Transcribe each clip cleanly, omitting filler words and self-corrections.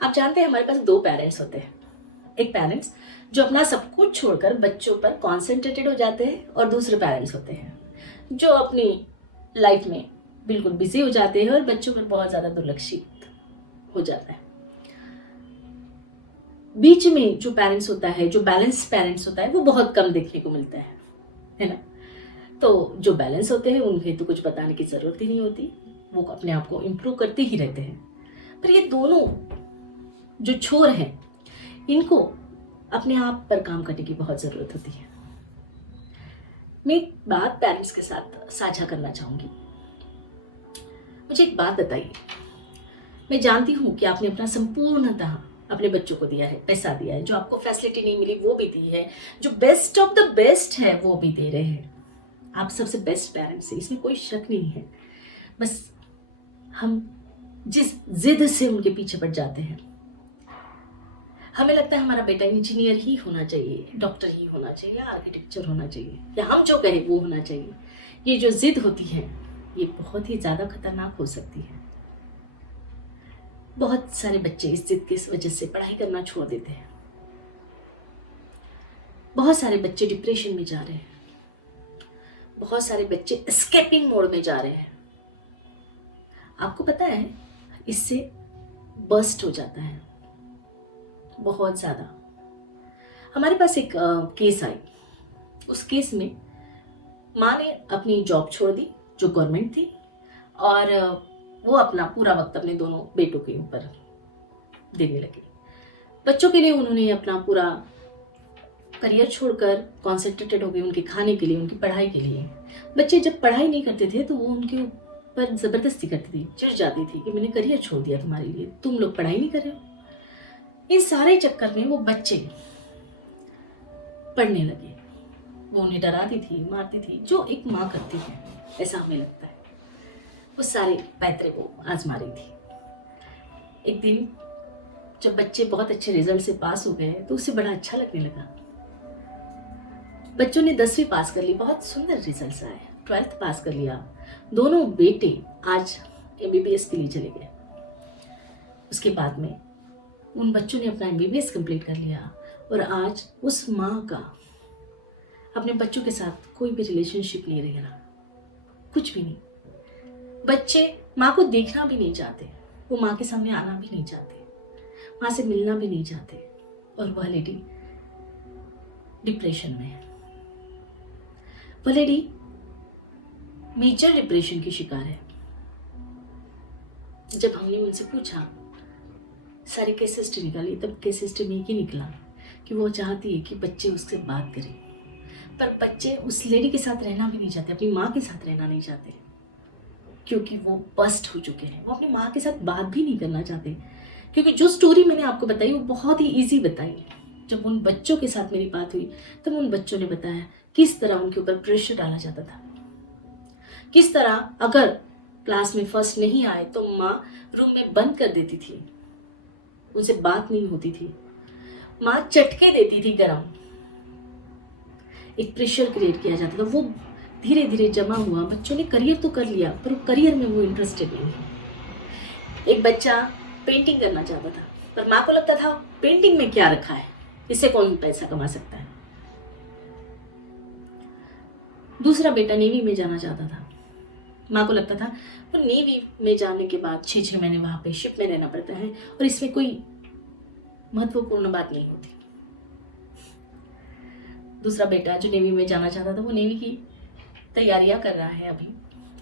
आप जानते हैं हमारे पास दो पेरेंट्स होते हैं। एक पेरेंट्स जो अपना सब कुछ छोड़कर बच्चों पर कॉन्सेंट्रेटेड हो जाते हैं, और दूसरे पेरेंट्स होते हैं जो अपनी लाइफ में बिल्कुल बिजी हो जाते हैं और बच्चों पर बहुत ज़्यादा दुर्लक्षित हो जाता है। बीच में जो पेरेंट्स होता है, जो बैलेंस पेरेंट्स होता है, वो बहुत कम देखने को मिलता है ना। तो जो बैलेंस होते हैं उन्हें तो कुछ बताने की ज़रूरत ही नहीं होती, वो अपने आप को इम्प्रूव करते ही रहते हैं। पर ये दोनों जो छोर हैं, इनको अपने आप पर काम करने की बहुत ज़रूरत होती है। मैं एक बात पेरेंट्स के साथ साझा करना चाहूँगी। मुझे एक बात बताइए, मैं जानती हूँ कि आपने अपना संपूर्णतः अपने बच्चों को दिया है, पैसा दिया है, जो आपको फैसिलिटी नहीं मिली वो भी दी है, जो बेस्ट ऑफ द बेस्ट है वो भी दे रहे हैं। आप सबसे बेस्ट पेरेंट्स हैं, इसमें कोई शक नहीं है। बस हम जिस जिद से उनके पीछे पड़ जाते हैं, हमें लगता है हमारा बेटा इंजीनियर ही होना चाहिए, डॉक्टर ही होना चाहिए, आर्किटेक्चर होना चाहिए, या हम जो कहें वो होना चाहिए। ये जो जिद होती है ये बहुत ही ज़्यादा खतरनाक हो सकती है। बहुत सारे बच्चे इस जिद की वजह से पढ़ाई करना छोड़ देते हैं। बहुत सारे बच्चे डिप्रेशन में जा रहे हैं। बहुत सारे बच्चे एस्केपिंग मोड में जा रहे हैं। आपको पता है इससे बर्स्ट हो जाता है बहुत ज़्यादा। हमारे पास एक केस आई। उस केस में माँ ने अपनी जॉब छोड़ दी जो गवर्नमेंट थी, और वो अपना पूरा वक्त अपने दोनों बेटों के ऊपर देने लगी। बच्चों के लिए उन्होंने अपना पूरा करियर छोड़कर कॉन्सेंट्रेटेड हो गई उनके खाने के लिए, उनकी पढ़ाई के लिए। बच्चे जब पढ़ाई नहीं करते थे तो वो उनके ऊपर ज़बरदस्ती करती थी, चिढ़ जाती थी कि मैंने करियर छोड़ दिया तुम्हारे लिए, तुम लोग पढ़ाई नहीं कर रहे हो। इन सारे चक्कर में वो बच्चे पढ़ने लगे। वो उन्हें डराती थी, मारती थी, जो एक माँ करती है, ऐसा हमें लगता है। वो सारे पैतरे वो आजमा रही थी। एक दिन जब बच्चे बहुत अच्छे रिजल्ट से पास हो गए तो उसे बड़ा अच्छा लगने लगा। बच्चों ने 10वीं पास कर ली, बहुत सुंदर रिजल्ट आए। 12th पास कर लिया। दोनों बेटे आज MBBS के लिए चले गए। उसके बाद में उन बच्चों ने अपना MBBS कंप्लीट कर लिया, और आज उस माँ का अपने बच्चों के साथ कोई भी रिलेशनशिप नहीं रहा, कुछ भी नहीं। बच्चे माँ को देखना भी नहीं चाहते, वो माँ के सामने आना भी नहीं चाहते, माँ से मिलना भी नहीं चाहते, और वह लेडी डिप्रेशन में है। वह लेडी मेजर डिप्रेशन की शिकार है। जब हमने उनसे पूछा, सारी केस हिस्ट्री निकाली, तब केस हिस्ट्री में ही निकला कि वो चाहती है कि बच्चे उससे बात करें, पर बच्चे उस लेडी के साथ रहना भी नहीं चाहते, अपनी माँ के साथ रहना नहीं चाहते, क्योंकि वो बस्ट हो चुके हैं। वो अपनी माँ के साथ बात भी नहीं करना चाहते, क्योंकि जो स्टोरी मैंने आपको बताई वो बहुत ही ईजी बताई। जब उन बच्चों के साथ मेरी बात हुई तब उन बच्चों ने बताया किस तरह उनके ऊपर प्रेशर डाला जाता था, किस तरह अगर क्लास में फर्स्ट नहीं आए तो माँ रूम में बंद कर देती थी, उनसे बात नहीं होती थी, माँ चटके देती थी गरम। एक प्रेशर क्रिएट किया जाता था। वो धीरे धीरे जमा हुआ। बच्चों ने करियर तो कर लिया, पर करियर में वो इंटरेस्टेड नहीं है। एक बच्चा पेंटिंग करना चाहता था, पर माँ को लगता था पेंटिंग में क्या रखा है, इससे कौन पैसा कमा सकता है। दूसरा बेटा नेवी में जाना चाहता था। माँ को लगता था वो नेवी में जाने के बाद 6 महीने वहाँ पे शिप में रहना पड़ता है, और इसमें कोई महत्वपूर्ण बात नहीं होती। दूसरा बेटा जो नेवी में जाना चाहता था, वो नेवी की तैयारियां कर रहा है अभी,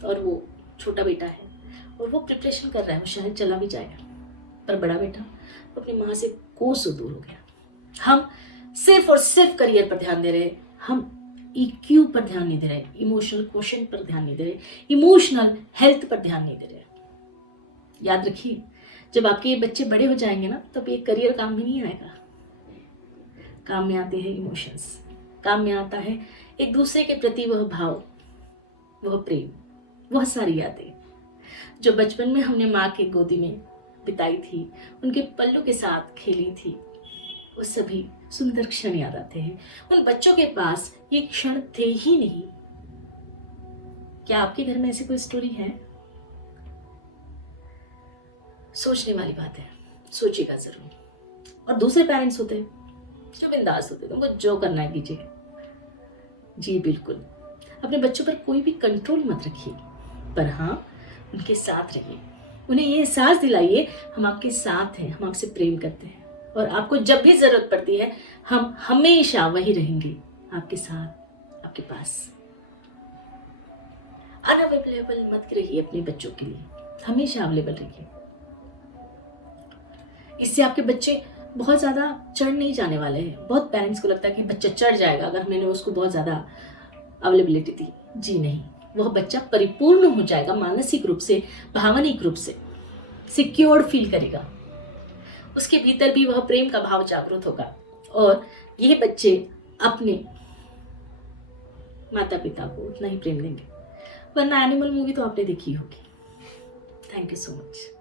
और वो छोटा बेटा है और वो प्रिपरेशन कर रहा है, वो शायद चला भी जाएगा। पर बड़ा बेटा अपनी माँ से कोसों दूर हो गया। हम सिर्फ और सिर्फ करियर पर ध्यान दे रहे, हम EQ पर ध्यान नहीं दे रहे, इमोशनल क्वोशेंट पर ध्यान नहीं दे रहे, इमोशनल हेल्थ पर ध्यान नहीं दे रहे। याद रखिए, जब आपके ये बच्चे बड़े हो जाएंगे ना, तब ये करियर काम में नहीं आएगा। काम में आते हैं इमोशंस, काम में आता है एक दूसरे के प्रति वह भाव, वह प्रेम, वह सारी यादें जो बचपन में हमने माँ की गोदी में बिताई थी, उनके पल्लू के साथ खेली थी। वो सभी सुंदर क्षण याद आते हैं। उन बच्चों के पास ये क्षण थे ही नहीं। क्या आपके घर में ऐसी कोई स्टोरी है? सोचने वाली बात है। सोचिएगा जरूर। और दूसरे पेरेंट्स होते हैं जो बिंदास होते हैं, तुमको जो करना है कीजिए। जी बिल्कुल, अपने बच्चों पर कोई भी कंट्रोल मत रखिए, पर हाँ उनके साथ रहिए। उन्हें ये एहसास दिलाइए हम आपके साथ हैं, हम आपसे प्रेम करते हैं, और आपको जब भी जरूरत पड़ती है हम हमेशा वही रहेंगे, आपके साथ, आपके पास। अनअवेलेबल मत रहिए अपने बच्चों के लिए, हमेशा अवेलेबल रहिए। इससे आपके बच्चे बहुत ज़्यादा चढ़ नहीं जाने वाले हैं। बहुत पेरेंट्स को लगता है कि बच्चा चढ़ जाएगा अगर मैंने उसको बहुत ज़्यादा अवेलेबिलिटी दी। जी नहीं, वह बच्चा परिपूर्ण हो जाएगा, मानसिक रूप से, भावनिक रूप से सिक्योर्ड फील करेगा। उसके भीतर भी वह प्रेम का भाव जागृत होगा, और ये बच्चे अपने माता पिता को उतना ही प्रेम देंगे। वरना एनिमल मूवी तो आपने देखी होगी। Thank you so much.